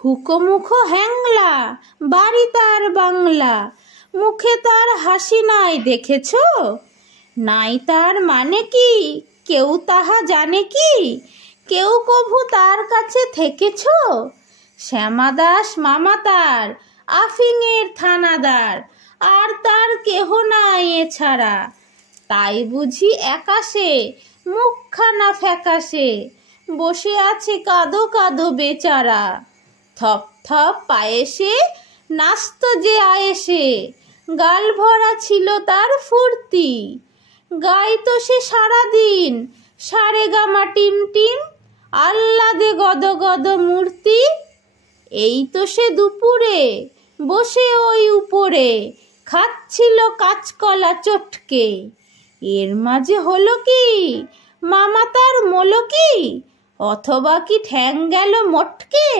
হুকোমুখো হ্যাংলা, বাড়ি তার বাংলা, মুখে তার হাসি নাই দেখেছ? নাই তার মানে কি কেউ তাহা জানে কি? কেউ কভু তার কাছে থেকেছ? শ্যামাদাস মামা তার, আফিংয়ের থানাদার, আর তার কেহ নাই এছাড়া। তাই বুঝি একাশে মুখখানা ফ্যাকাশে বসে আছে কাঁদো কাঁদো বেচারা। থপ থপ পায়েসে নাচত যে আয়েসে, গাল ভরা ছিল তার ফুর্তি। গাইতো সে সারাদিন সারেগামা টিম টিম, আহ্লাদে গদ গদ মূর্তি। এই তো সে দুপুরে বসে ওই উপরে খাচ্ছিল কাঁচকলা চটকে। এর মাঝে হলো কি মামা তার মলকি, অথবা কি ঠ্যাং গেল মটকে?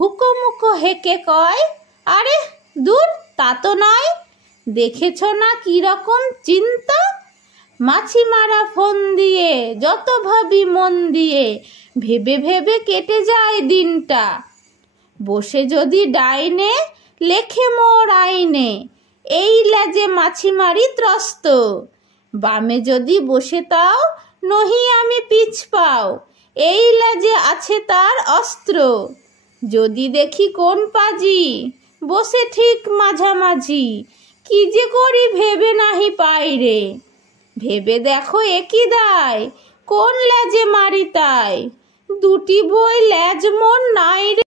হুকোমুখো হেঁকে কয়, আরে দূর তা তো নয়, দেখেছ না কিরকম চিন্তা? মাছি মারা ফোন দিয়ে যত ভাবি মন দিয়ে, ভেবে ভেবে কেটে যায় দিনটা। বসে যদি ডাইনে লেখে মোর আইনে, এই লেজে মাছি মারি ত্রস্ত। বামে যদি বসে তাও নহি আমি পিছ পাও, এই লেজে আছে তার অস্ত্র। যদি দেখি কোন পাজি বসে ঠিক মাঝামাঝি, কি যে করি ভেবে নাহি পাই রে। ভেবে দেখো একই দায়, কোন লেজে মারি তাই, দুটি বই লেজ মোর নাই রে।